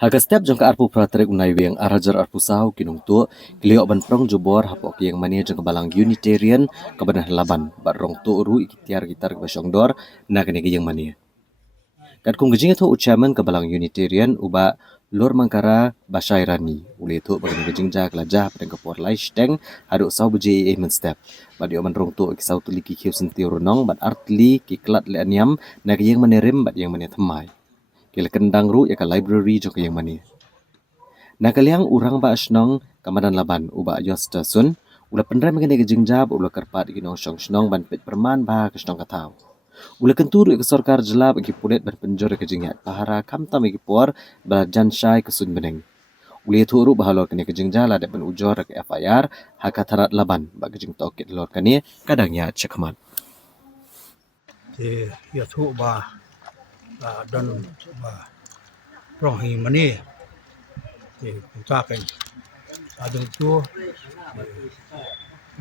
Haga step jangka arpu pratrek unai wiang arajar arpu sahu kinung tu kliok ban prong jubor hapok yang mania jangka balang Unitarian kabanah laban barong tu ru ikitiar gitar ke basyong dor na kene yang mania. Kat kung gejing tu ucaman ke balang Unitarian uba lor mangkara basyairani uli tu bagan gejing ja kelajah pada kepor lai steng haduk sahu beji men step badi oman rong tu kisau tu liki kiu senti runong bat artli kiklat le anyam na yang manerim bat yang mania themai. Kila kendang ru ya ka library jok yang mania. Nakaliang urang ba asnong kamadan laban uba yosta sun ula pendrai mengene ke jengjab ula karpat ginong syong snong ban pet perman ba ke snong katau. Ula kentur ke sorkar jelab ki pulet ban penjor ke jengat pahara kamtam ki por ba janshai ke sun beneng. Uli turu bahalor kene ke jengjala de ban ujor ke FIR hakatarat laban ba ke jeng toket lor kene kadangnya cekman. Thì giờ thụ bà đơn bà rong hình mani thì chúng ta cần đường chua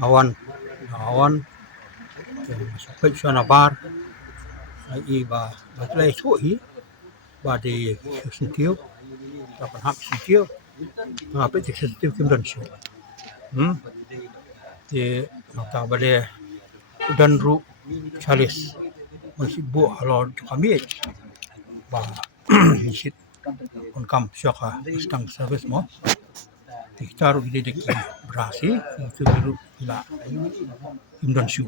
awan thì phải cho nó bar ai bà lấy chuỗi bà thì sinh thiếu và phần hấp sinh thiếu mà phải thì sinh thiếu kim đơn sữa thì chúng ta bây giờ đơn ru chalis masih buat halal kami bah hisit on kam syaka stang service mo taruh di dek berasi itu dulu la imdan syu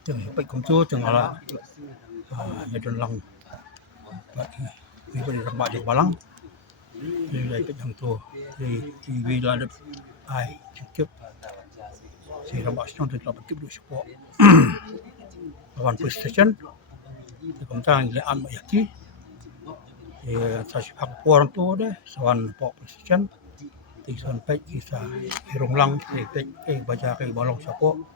teng pai kom tu teng ala ya don lang ni mak di balang ni lai pe jang tu di TV la de ai cip si ramak stang tu la tip du support Awan police station di komtang le an mayaki sa sipak porang tu de sawan pok police station ti son pe kisah hirung lang pe baca ke balong sapo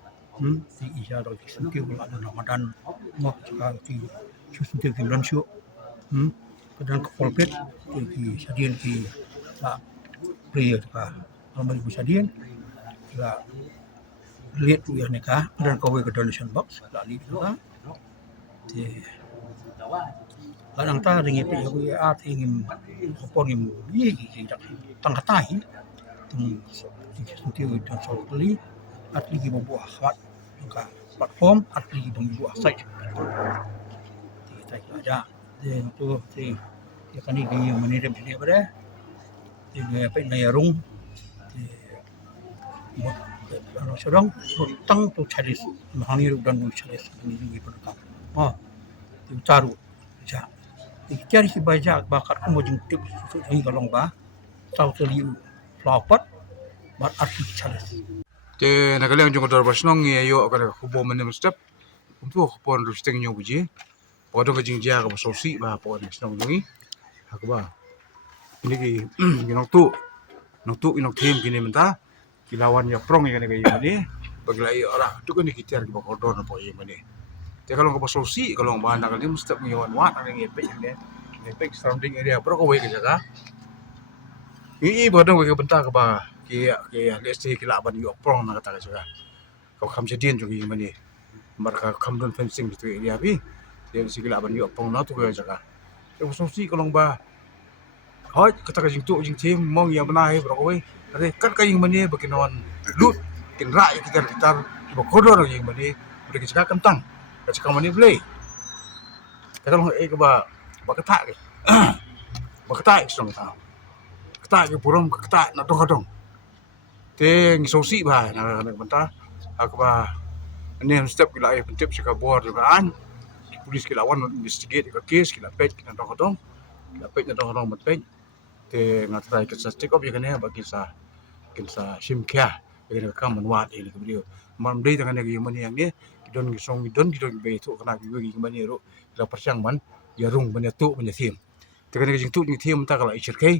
ti isya do sentiu la Ramadan mo ka ti sentiu ki lan syu kadang kolpet ti sadien ki la priya ka amal bu sadien la lihat tu yang nikah dan kau ke donation box la lihat tu thì kadang ta ringi pe aku ya thì ngim kopon ngim bi ki tang katai tung sentiu dan sokli atli ki buah khat ka platform atli ki buah site thì tai aja dan tu thì ya kan ini yang menirem dia pada thì dia pe nayarung thì kalau sedang hutang tu charis mahani dan charis ini perkam tu taruh ja ikhtiar si baja bakat mo jing tip su ngi kalong ba sau teliu flower bat arti charis te nakaliang jong dor basnong ye yo ka hubo menem step untuk pon rusteng nyo buji podo ka jingja ka sosi ba pon snong ngi hakba ini ki ginong tu inok tim kini menta kilawan ya prong ya ni ni baglai ora tu kan dikitiar ki bakodor na po ye mani te kalau ka sosi kalau ba nakalim step ngiwan wat ang ngepek ni ngepek surrounding area pro ko we ka jaga bodo ka benta ka ba ki let's say kilaban yo prong na kata ka kau kam jadien jo ki mani marka kam don fencing itu area bi dia si kilaban yo prong na tu ka jaga te sosi kalau ba hoi kata ka jing tu jing tim mong ya bana he pro ko we Ade kan kaying mani bakinawan lut kin rai kita bakodor yang mani udah kita kentang kita mani play kita long ke ba ketak ke ketak song ta ketak ke purum ketak na dong te ngisosi ba na benta ak ba ne step kila ai pentip sika bor juga an polis kila wan investigate ke case kila pet kila dong kila pet na dong mat te ngatrai ke stick up yakane bagi sa kinsa simkya yakane kam manwat ini kemudian mam dei tangan lagi mani yang ni don gisong don be tu kana gi mani ro la persang man ya rung mani tu mani thim te kana gi tu ni thim ta kala ichir kai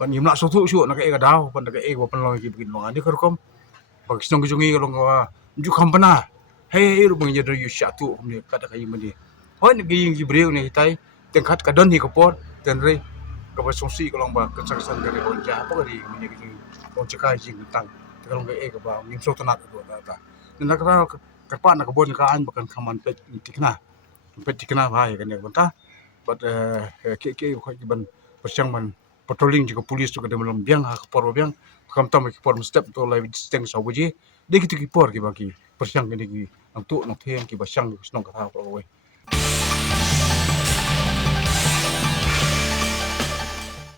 ban yim la so tu su na ka e daw ban ka e go pan lo gi begin lo ani kar kom bagi song gi jongi lo ngawa ju kampana hey ru bang jadar yu syatu ni kada kai mani hoi ni gi breu ni tai tengkat ka don hi ko por ten re kapasongsi kalau ba kesaksan dari onja apa dari menjadi onja kai jing tang kalau ga e ba ngim so tanat do ta na ka karpa na kabon ka an bakan kaman pet tikna ba ya kan ya banta but ke ko ban persyang man patrolling juga polis juga ada malam biang ha kapor biang kam tam kapor step to lai steng sabuji de gitu kipor ki bagi persiang gini ki ang tu nang thiang ki basang snong ka tha ko we